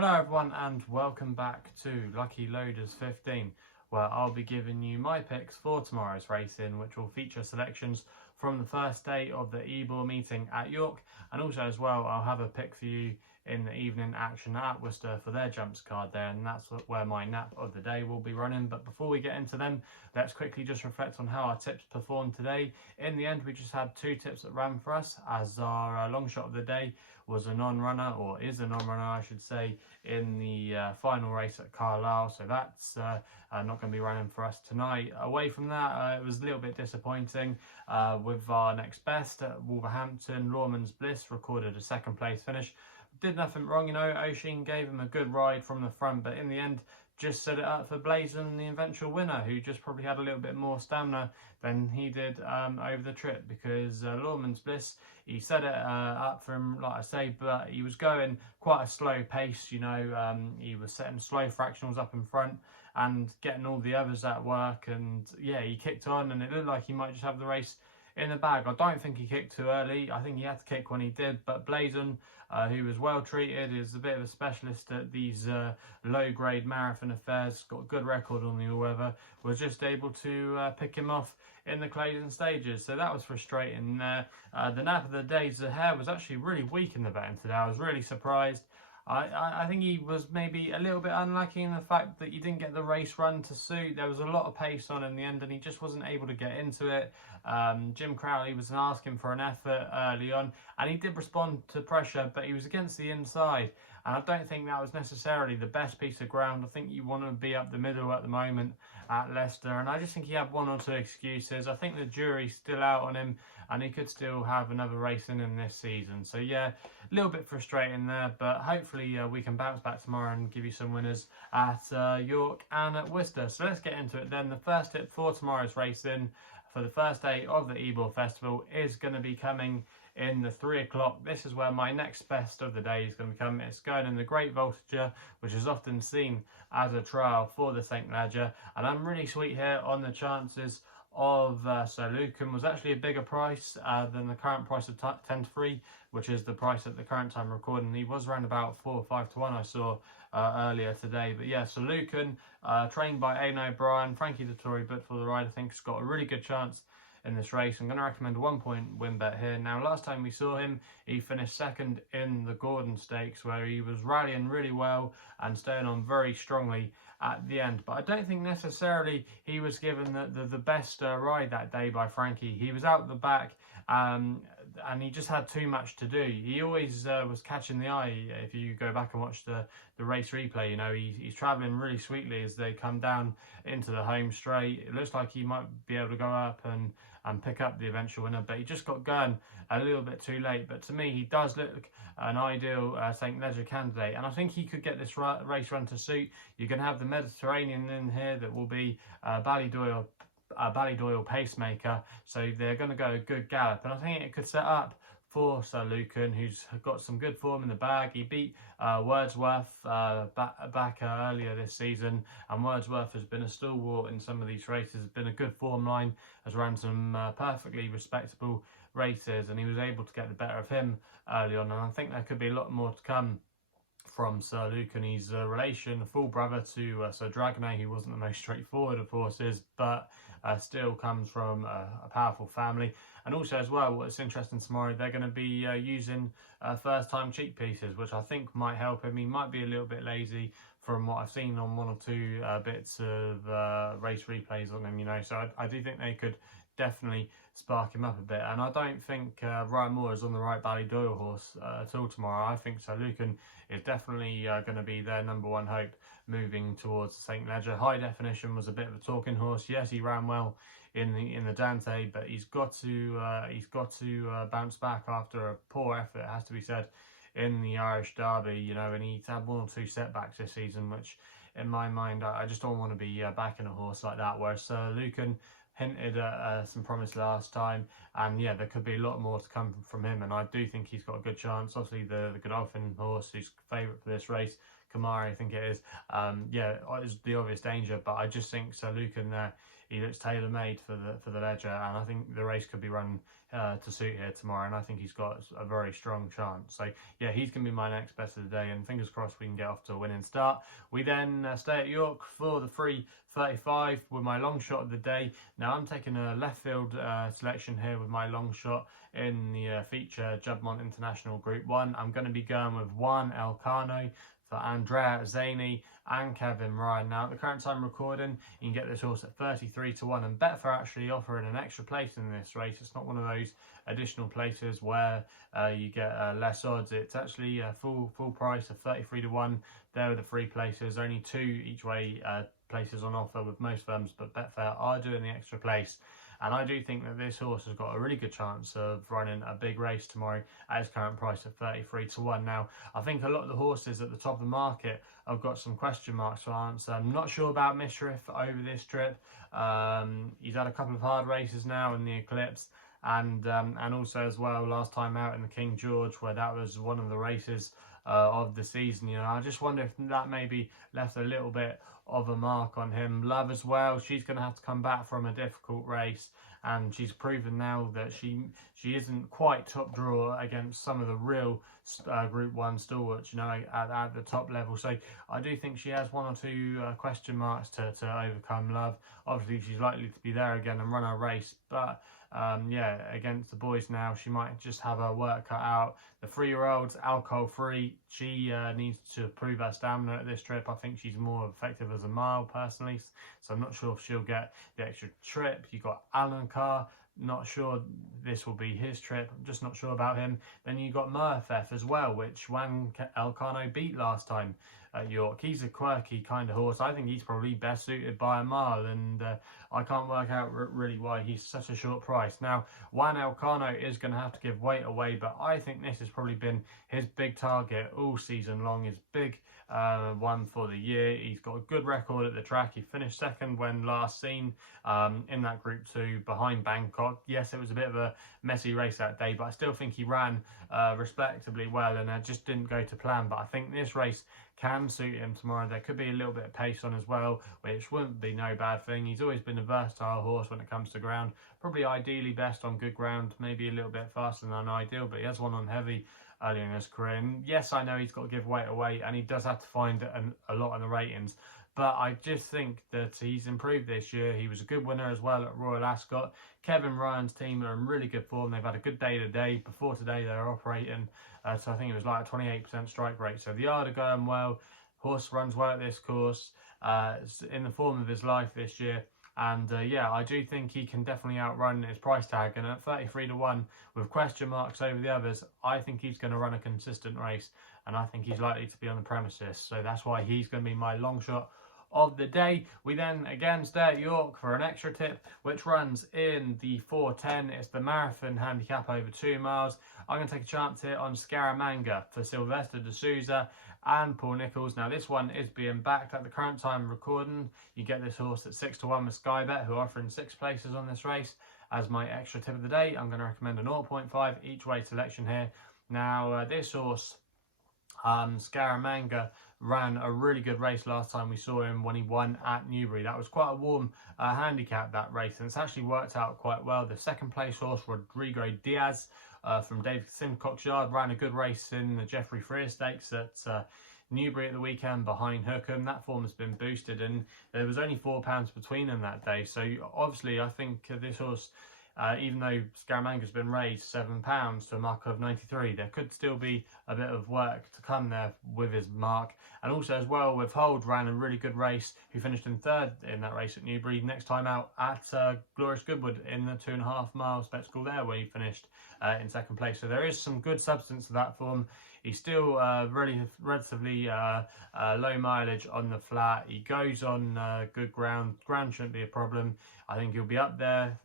Hello everyone and welcome back to Lucky Loaders 15, where I'll be giving you my picks for tomorrow's racing, which will feature selections from the first day of the Ebor meeting at York, and also as well I'll have a pick for you in the evening action at Worcester for their jumps card there, and that's where my nap of the day will be running. But before we get into them, let's quickly just reflect on how our tips performed today. In the end, we just had two tips that ran for us, as our long shot of the day was a non-runner, or is a non-runner I should say, in the final race at Carlisle, so that's not going to be running for us tonight. Away from that, it was a little bit disappointing with our next best at Wolverhampton. Lawman's Bliss recorded a second place finish. Did nothing wrong, Oisin gave him a good ride from the front, but in the end just set it up for Blazon, the eventual winner, who just probably had a little bit more stamina than he did over the trip, because Lawman's Bliss, he set it up for him, like I say, but he was going quite a slow pace, he was setting slow fractionals up in front and getting all the others at work, and yeah, he kicked on and it looked like he might just have the race in the bag. I don't think he kicked too early. I think he had to kick when he did, but Blazon, who was well treated, is a bit of a specialist at these low-grade marathon affairs, got a good record on the all-weather, was just able to pick him off in the closing stages, so that was frustrating. The nap of the day, Zahair, was actually really weak in the betting today. I was really surprised. I think he was maybe a little bit unlucky in the fact that he didn't get the race run to suit. There was a lot of pace on in the end and he just wasn't able to get into it. Jim Crowley was asking for an effort early on and he did respond to pressure, but he was against the inside. And I don't think that was necessarily the best piece of ground. I think you want to be up the middle at the moment at Leicester. And I just think he had one or two excuses. I think the jury's still out on him and he could still have another race in him this season. So yeah, a little bit frustrating there, but hopefully we can bounce back tomorrow and give you some winners at York and at Worcester. So let's get into it then. The first tip for tomorrow's racing for the first day of the Ebor Festival is going to be coming in the 3 o'clock. This is where my next best of the day is going to come. It's going in the Great Voltager, which is often seen as a trial for the St. Leger, and I'm really sweet here on the chances of Sir Lucan. Was actually a bigger price than the current price of 10 to 3, which is the price at the current time recording. He was around about 4 or 5 to 1 I saw earlier today. But yeah, so Lucan, trained by Aidan O'Brien, Frankie Dettori, but for the ride, I think has got a really good chance in this race. I'm going to recommend a 1 point win bet here. Now, last time we saw him, he finished second in the Gordon Stakes, where he was rallying really well and staying on very strongly at the end. But I don't think necessarily he was given the best ride that day by Frankie. He was out the back and he just had too much to do. He always was catching the eye. If you go back and watch the race replay, he's travelling really sweetly as they come down into the home straight. It looks like he might be able to go up and pick up the eventual winner, but he just got going a little bit too late. But to me, he does look an ideal St. Leger candidate, and I think he could get this race run to suit. You're going to have the Mediterranean in here that will be Ballydoyle pacemaker, so they're going to go a good gallop, and I think it could set up for Sir Lucan, who's got some good form in the bag. He beat Wordsworth back earlier this season, and Wordsworth has been a stalwart in some of these races, has been a good form line, has run some perfectly respectable races, and he was able to get the better of him early on, and I think there could be a lot more to come from Sir Lucan. He's a relation, a full brother to Sir Dragonet, who wasn't the most straightforward of horses, but still comes from a powerful family. And also as well, what's interesting tomorrow, they're going to be using first-time cheek pieces, which I think might help him. He might be a little bit lazy from what I've seen on one or two bits of race replays on him, so I do think they could definitely spark him up a bit. And I don't think Ryan Moore is on the right Ballydoyle horse at all tomorrow. I think Sir Lucan is definitely going to be their number one hope moving towards the St. Leger. High Definition was a bit of a talking horse. Yes, he ran well in the Dante, but he's got to bounce back after a poor effort, it has to be said, in the Irish Derby, and he's had 1 or 2 setbacks this season, which in my mind, I just don't want to be backing a horse like that, whereas Sir Lucan hinted at some promise last time, and yeah, there could be a lot more to come from him, and I do think he's got a good chance. Obviously the Godolphin horse, who's favourite for this race, Kamari, I think it is. Yeah, it's the obvious danger, but I just think Sir Lucan there, he looks tailor-made for the Ledger, and I think the race could be run to suit here tomorrow, and I think he's got a very strong chance. So yeah, he's going to be my next best of the day, and fingers crossed we can get off to a winning start. We then stay at York for the 3:35 with my long shot of the day. Now I'm taking a left field selection here with my long shot in the feature Juddmonte International Group 1. I'm going to be going with Juan Elcano for Andrea Zany and Kevin Ryan. Now, at the current time recording, you can get this horse at 33-1, and Betfair actually offering an extra place in this race. It's not one of those additional places where you get less odds. It's actually a full price of 33-1. There are the 3 places, only 2 each way places on offer with most firms, but Betfair are doing the extra place. And I do think that this horse has got a really good chance of running a big race tomorrow at its current price of 33-1. Now, I think a lot of the horses at the top of the market have got some question marks to answer. I'm not sure about Mishriff over this trip. He's had a couple of hard races now in the Eclipse, and also as well last time out in the King George, where that was one of the races of the season. You know, I just wonder if that maybe left a little bit of a mark on him. Love as well, she's going to have to come back from a difficult race, and she's proven now that she isn't quite top draw against some of the real Group 1 stalwarts, you know, at the top level. So I do think she has 1 or 2 question marks to overcome. Love, obviously she's likely to be there again and run a race, but yeah, against the boys now, she might just have her work cut out. The 3-year-old's alcohol free. She needs to prove her stamina at this trip. I think she's more effective as a mile personally, so I'm not sure if she'll get the extra trip. You got Alan Carr, not sure this will be his trip. I'm just not sure about him. Then you got Murphy as well, which Juan Elcano beat last time at York. He's a quirky kind of horse. I think he's probably best suited by a mile, and I can't work out really why he's such a short price. Now, Juan Elcano is going to have to give weight away, but I think this has probably been his big target all season long, his big one for the year. He's got a good record at the track. He finished second when last seen in that Group 2 behind Bangkok. Yes, it was a bit of a messy race that day, but I still think he ran respectably well, and it just didn't go to plan. But I think this race can suit him tomorrow. There could be a little bit of pace on as well, which wouldn't be no bad thing. He's always been a versatile horse when it comes to ground, probably ideally best on good ground, maybe a little bit faster than ideal, but he has one on heavy early in his career. And yes, I know he's got to give weight away, and he does have to find a lot in the ratings, but I just think that he's improved this year. He was a good winner as well at Royal Ascot. Kevin Ryan's team are in really good form. They've had a good day today. Before today, they were operating, so I think it was like a 28% strike rate. So the yard are going well. Horse runs well at this course. It's in the form of his life this year. And yeah, I do think he can definitely outrun his price tag. And at 33-1 with question marks over the others, I think he's going to run a consistent race. And I think he's likely to be on the premises. So that's why he's going to be my long shot of the day. We then again stay at York for an extra tip, which runs in the 4:10. It's the marathon handicap over 2 miles. I'm going to take a chance here on Scaramanga for Sylvester de Souza and Paul Nicholls. Now this one is being backed at the current time recording. You get this horse at 6-1 with SkyBet, who are offering 6 places on this race. As my extra tip of the day, I'm going to recommend a 0.5 each way selection here. Now this horse, Scaramanga, ran a really good race last time we saw him when he won at Newbury. That was quite a warm handicap, that race, and it's actually worked out quite well. The second place horse, Rodrigo Diaz from David Simcock's yard, ran a good race in the Geoffrey Freer Stakes at Newbury at the weekend behind Hookham. That form has been boosted, and there was only £4 between them that day. So obviously I think this horse, even though Scaramanga's been raised £7 to a mark of 93, there could still be a bit of work to come there with his mark. And also as well, with Hold, ran a really good race, who finished in 3rd in that race at Newbury. Next time out at Glorious Goodwood in the 2.5 mile spectacle there, where he finished in 2nd place. So there is some good substance to that form. He's still relatively low mileage on the flat. He goes on good ground. Ground shouldn't be a problem. I think he'll be up there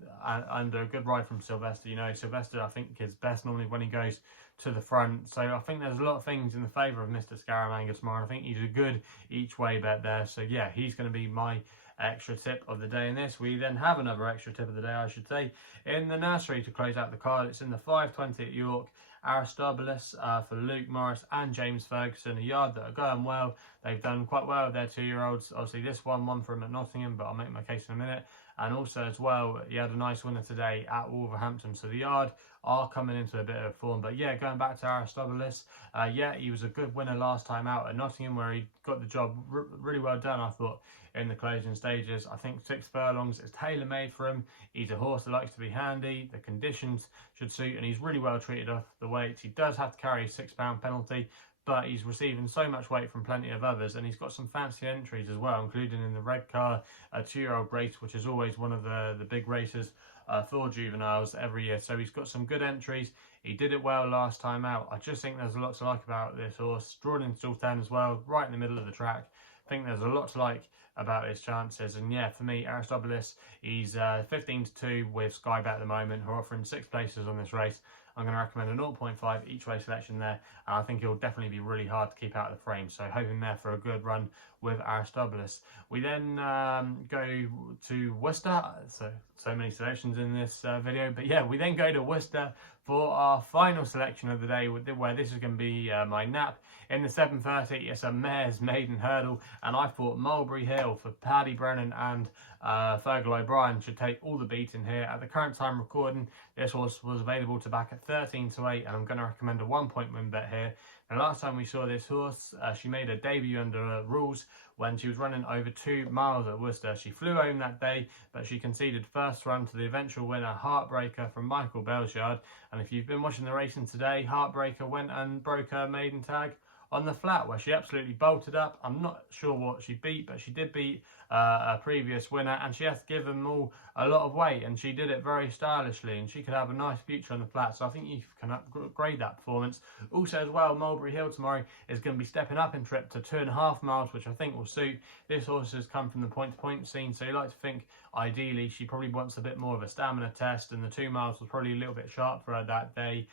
under a good ride from Sylvester. You know, Sylvester, I think, is best normally when he goes to the front. So I think there's a lot of things in the favour of Mr. Scaramanga tomorrow. I think he's a good each way bet there. So yeah, he's going to be my extra tip of the day in this. We then have another extra tip of the day, I should say, in the Nursery to close out the card. It's in the 5:20 at York, Aristobulus for Luke Morris and James Ferguson, a yard that are going well. They've done quite well with their 2-year-olds. Obviously this one for him at Nottingham, but I'll make my case in a minute. And also as well, he had a nice winner today at Wolverhampton. So the yard are coming into a bit of form. But yeah, going back to Aristobulus, yeah, he was a good winner last time out at Nottingham, where he got the job really well done, I thought, in the closing stages. I think 6 furlongs is tailor-made for him. He's a horse that likes to be handy. The conditions should suit, and he's really well treated off the weights. He does have to carry a £6 penalty, but he's receiving so much weight from plenty of others, and he's got some fancy entries as well, including in the red car, a 2-year-old race, which is always one of the big races for juveniles every year. So he's got some good entries. He did it well last time out. I just think there's a lot to like about this horse. Drawn in stall 10 as well, right in the middle of the track. I think there's a lot to like about his chances. And yeah, for me, Aristobulus, he's 15-2 with SkyBet at the moment, who are offering 6 places on this race. I'm going to recommend a 0.5 each way selection there, and I think it'll definitely be really hard to keep out of the frame. So hoping there for a good run with Aristobulus. We then go to Worcester. So many selections in this video, but yeah, we then go to Worcester for our final selection of the day, where this is going to be my nap. In the 7:30, it's a mare's maiden hurdle, and I thought Mulberry Hill for Paddy Brennan and Fergal O'Brien should take all the beating here. At the current time recording, this horse was available to back at 13-8, and I'm going to recommend a 1-point win bet here. And last time we saw this horse, she made her debut under rules when she was running over 2 miles at Worcester. She flew home that day, but she conceded first run to the eventual winner, Heartbreaker from Michael Bell's yard. And if you've been watching the racing today, Heartbreaker went and broke her maiden tag on the flat, where she absolutely bolted up. I'm not sure what she beat, but she did beat a previous winner, and she has to give them all a lot of weight, and she did it very stylishly, and she could have a nice future on the flat. So I think you can upgrade that performance. Also as well, Mulberry Hill tomorrow is going to be stepping up in trip to 2.5 miles, which I think will suit. This horse has come from the point-to-point scene, so you like to think ideally she probably wants a bit more of a stamina test, and the 2 miles was probably a little bit sharp for her that day.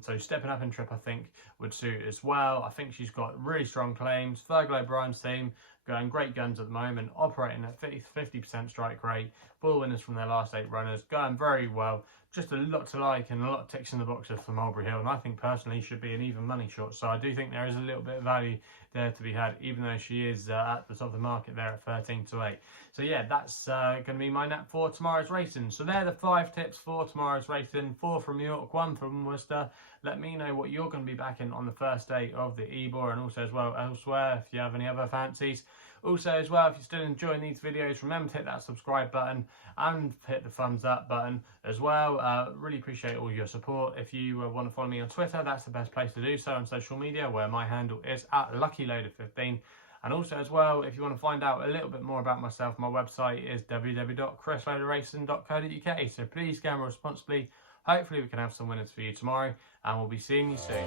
So stepping up in trip, I think, would suit as well. I think she's got really strong claims. Fergal O'Brien's team going great guns at the moment, operating at 50% strike rate. 4 winners from their last 8 runners, going very well. Just a lot to like and a lot of ticks in the boxes for Mulberry Hill, and I think personally should be an even money shot. So I do think there is a little bit of value there to be had, even though she is at the top of the market there at 13-8. So yeah, that's going to be my nap for tomorrow's racing. So they're the 5 tips for tomorrow's racing. 4 from York, 1 from Worcester. Let me know what you're going to be backing on the first day of the Ebor, and also as well elsewhere if you have any other fancies. Also as well, if you're still enjoying these videos, remember to hit that subscribe button and hit the thumbs up button as well. Really appreciate all your support. If you want to follow me on Twitter, that's the best place to do so, on social media, where my handle is @LuckyLoader15. And also as well, if you want to find out a little bit more about myself, my website is www.chrisloaderracing.co.uk. So please gamble responsibly. Hopefully we can have some winners for you tomorrow, and we'll be seeing you soon.